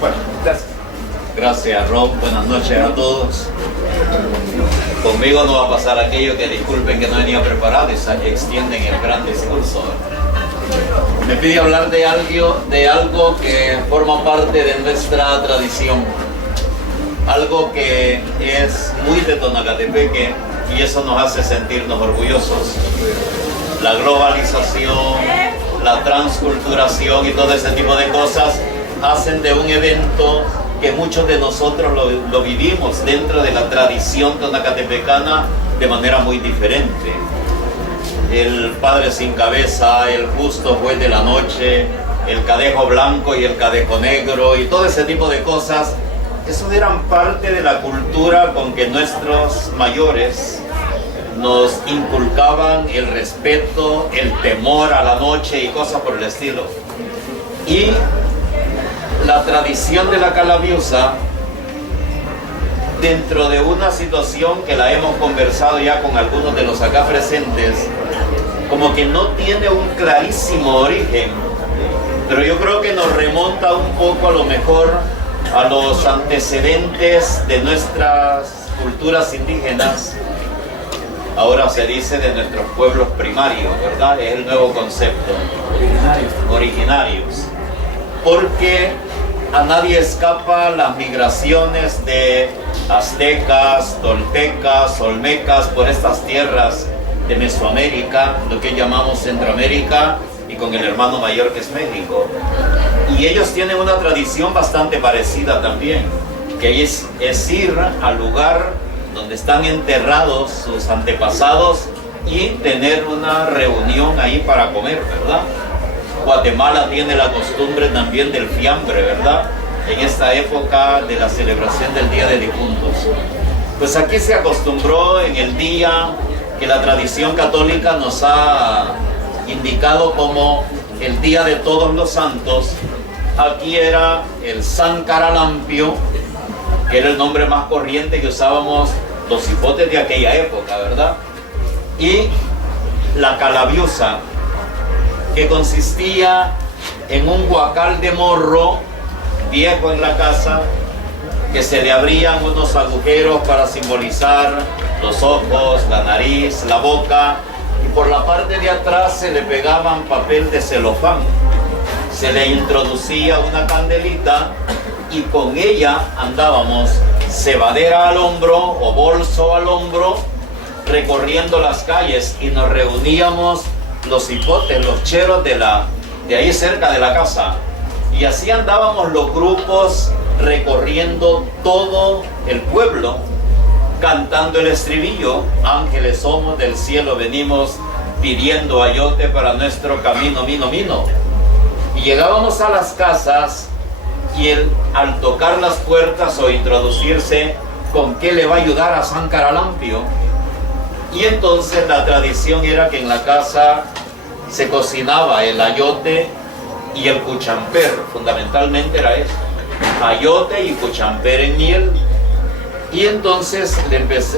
Bueno, gracias. Gracias, Rob. Buenas noches a todos. Conmigo no va a pasar aquello que disculpen que no venía preparado y se extienden el gran discurso. Me pide hablar de algo que forma parte de nuestra tradición, algo que es muy de Tonacatepeque y eso nos hace sentirnos orgullosos. La globalización, la transculturación y todo ese tipo de cosas hacen de un evento que muchos de nosotros lo vivimos dentro de la tradición tonacatepecana de manera muy diferente. El padre sin cabeza, el justo juez de la noche, el cadejo blanco y el cadejo negro y todo ese tipo de cosas, eso eran parte de la cultura con que nuestros mayores nos inculcaban el respeto, el temor a la noche y cosas por el estilo. Y la tradición de la calabiusa, dentro de una situación que la hemos conversado ya con algunos de los acá presentes, como que no tiene un clarísimo origen, pero yo creo que nos remonta un poco a lo mejor a los antecedentes de nuestras culturas indígenas. Ahora se dice de nuestros pueblos primarios, ¿verdad? Es el nuevo concepto. Originarios. Porque a nadie escapa las migraciones de aztecas, toltecas, olmecas por estas tierras de Mesoamérica, lo que llamamos Centroamérica, y con el hermano mayor que es México. Y ellos tienen una tradición bastante parecida también, que es ir al lugar donde están enterrados sus antepasados y tener una reunión ahí para comer, ¿verdad? Guatemala tiene la costumbre también del fiambre, ¿verdad? En esta época de la celebración del Día de Difuntos. Pues aquí se acostumbró en el día que la tradición católica nos ha indicado como el Día de Todos los Santos. Aquí era el San Caralampio, que era el nombre más corriente que usábamos los hipotes de aquella época, ¿verdad? Y la calabiusa, que consistía en un guacal de morro viejo en la casa, que se le abrían unos agujeros para simbolizar los ojos, la nariz, la boca, y por la parte de atrás se le pegaban papel de celofán. Se le introducía una candelita y con ella andábamos cebadera al hombro o bolso al hombro recorriendo las calles y nos reuníamos los hipotes, los cheros de ahí cerca de la casa, y así andábamos los grupos recorriendo todo el pueblo cantando el estribillo: ángeles somos, del cielo venimos, pidiendo ayote para nuestro camino, mino, mino. Y llegábamos a las casas y al tocar las puertas o introducirse, ¿con qué le va a ayudar a San Caralampio? Y entonces la tradición era que en la casa se cocinaba el ayote y el cuchamper, fundamentalmente era eso, ayote y cuchamper en miel. Y entonces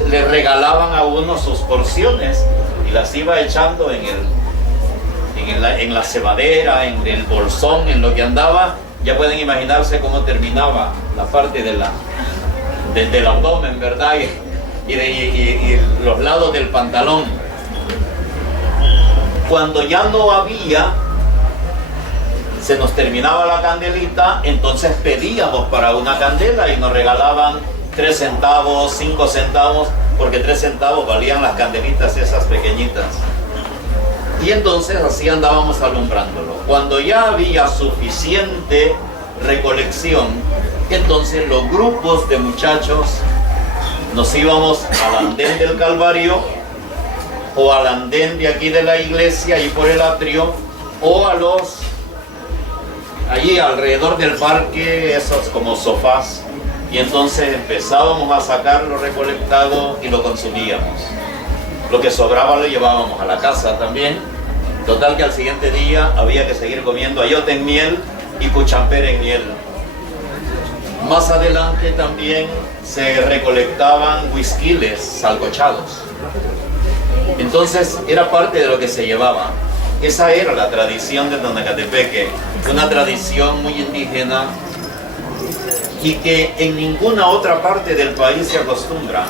le regalaban a uno sus porciones y las iba echando en la cebadera, en el bolsón, en lo que andaba. Ya pueden imaginarse cómo terminaba la parte del abdomen, ¿verdad? Y los lados del pantalón. Cuando ya no había, se nos terminaba la candelita, entonces pedíamos para una candela y nos regalaban 3 centavos, 5 centavos, porque 3 centavos valían las candelitas esas pequeñitas. Y entonces así andábamos alumbrándolo. Cuando ya había suficiente recolección, entonces los grupos de muchachos nos íbamos al andén del Calvario o al andén de aquí de la iglesia y por el atrio, o allí alrededor del parque, esos como sofás, y entonces empezábamos a sacar lo recolectado y lo consumíamos. Lo que sobraba lo llevábamos a la casa también. Total que al siguiente día había que seguir comiendo ayote en miel y cuchamper en miel. Más adelante también se recolectaban huisquiles salcochados. Entonces era parte de lo que se llevaba. Esa era la tradición de Tonacatepeque, una tradición muy indígena y que en ninguna otra parte del país se acostumbra.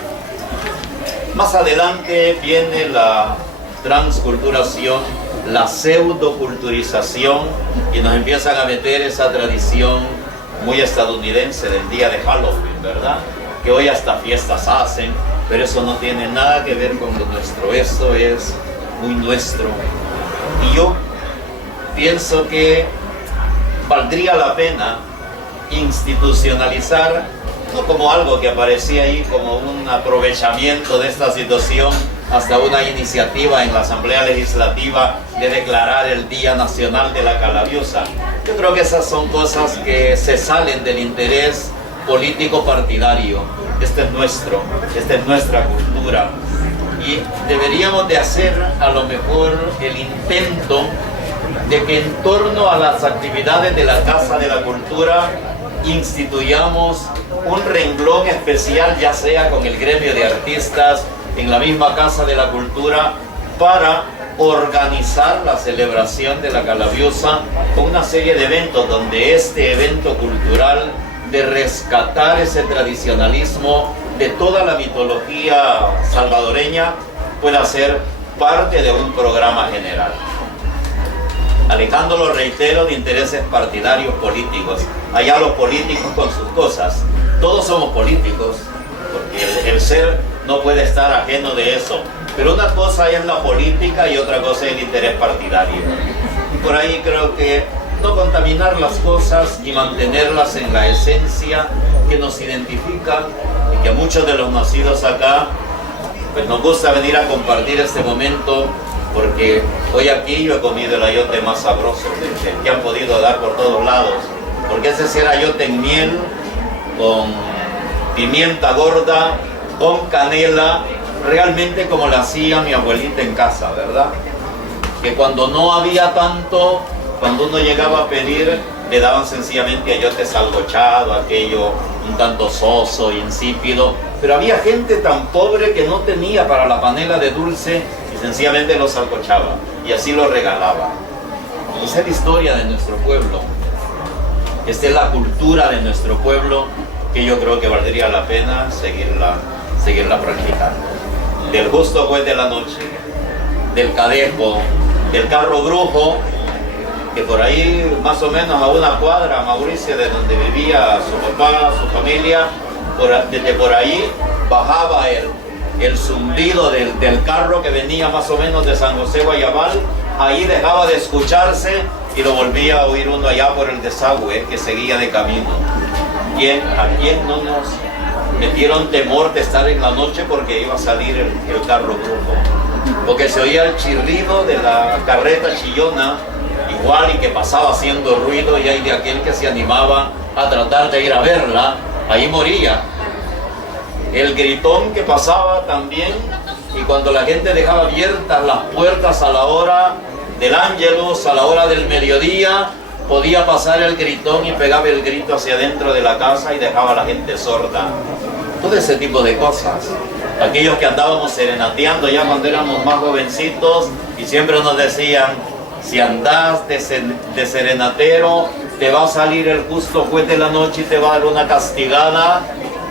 Más adelante viene la transculturación, la pseudoculturización, y nos empiezan a meter esa tradición muy estadounidense del día de Halloween, ¿verdad? Que hoy hasta fiestas hacen, pero eso no tiene nada que ver con lo nuestro, eso es muy nuestro. Y yo pienso que valdría la pena institucionalizar, no como algo que aparecía ahí como un aprovechamiento de esta situación, hasta una iniciativa en la Asamblea Legislativa de declarar el Día Nacional de la Calabiosa. Yo creo que esas son cosas que se salen del interés político partidario. Este es nuestro, esta es nuestra cultura. Y deberíamos de hacer a lo mejor el intento de que en torno a las actividades de la Casa de la Cultura instituyamos un renglón especial, ya sea con el gremio de artistas, en la misma Casa de la Cultura, para organizar la celebración de la Calabiosa con una serie de eventos, donde este evento cultural de rescatar ese tradicionalismo de toda la mitología salvadoreña pueda ser parte de un programa general, alejándolo, reitero, de intereses partidarios políticos. Allá los políticos con sus cosas, todos somos políticos, porque el ser no puede estar ajeno de eso, pero una cosa es la política y otra cosa es el interés partidario. Y por ahí creo que no contaminar las cosas y mantenerlas en la esencia que nos identifica, y que a muchos de los nacidos acá pues nos gusta venir a compartir este momento, porque hoy aquí yo he comido el ayote más sabroso el que han podido dar por todos lados, porque ese sí era ayote en miel, con pimienta gorda, con canela, realmente como lo hacía mi abuelita en casa, ¿verdad? Que cuando no había tanto, cuando uno llegaba a pedir, le daban sencillamente ayote salgochado, aquello un tanto soso, insípido, pero había gente tan pobre que no tenía para la panela de dulce y sencillamente lo salgochaba y así lo regalaba. Esa es la historia de nuestro pueblo, esta es la cultura de nuestro pueblo, que yo creo que valdría la pena seguirla practicando. Del justo juez de la noche, del cadejo, del carro brujo, que por ahí más o menos a una cuadra, Mauricio, de donde vivía su papá, su familia, desde por ahí bajaba el zumbido del carro que venía más o menos de San José Guayabal, ahí dejaba de escucharse y lo volvía a oír uno allá por el desagüe que seguía de camino. ¿A quién no nos metieron temor de estar en la noche porque iba a salir el carro brujo? Porque se oía el chirrido de la carreta chillona, igual, y que pasaba haciendo ruido, y hay de aquel que se animaba a tratar de ir a verla, ahí moría. El gritón que pasaba también, y cuando la gente dejaba abiertas las puertas a la hora del ángelus, a la hora del mediodía, podía pasar el gritón y pegaba el grito hacia adentro de la casa y dejaba a la gente sorda. Todo ese tipo de cosas. Aquellos que andábamos serenateando ya cuando éramos más jovencitos y siempre nos decían: si andás de serenatero, te va a salir el justo juez de la noche y te va a dar una castigada.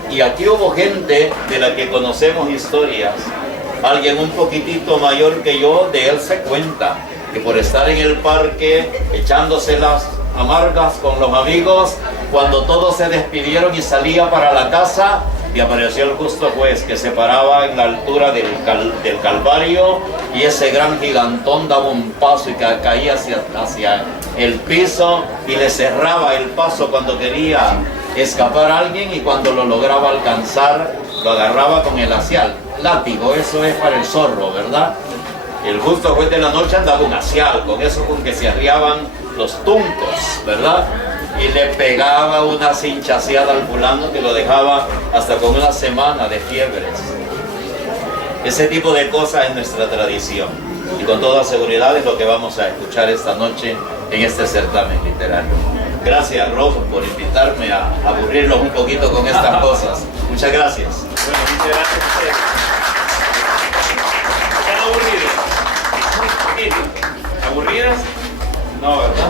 Y aquí hubo gente de la que conocemos historias. Alguien un poquitito mayor que yo, de él se cuenta que por estar en el parque echándose las amargas con los amigos, cuando todos se despidieron y salía para la casa, y apareció el justo juez, que se paraba en la altura del Calvario, y ese gran gigantón daba un paso y caía hacia el piso y le cerraba el paso cuando quería escapar a alguien, y cuando lo lograba alcanzar lo agarraba con el hacial, látigo, eso es para el zorro, ¿verdad? El justo juez de la noche andaba un hacial, con eso con que se arriaban los tuncos, ¿verdad? Y le pegaba una cinchaseada al fulano que lo dejaba hasta con una semana de fiebres. Ese tipo de cosas es nuestra tradición, y con toda seguridad es lo que vamos a escuchar esta noche en este certamen literario. Gracias, Rob, por invitarme a aburrirlos un poquito con estas cosas. Muchas gracias. Bueno, muchas gracias a ustedes. ¿Están aburridos? ¿Aburridas? No, ¿verdad?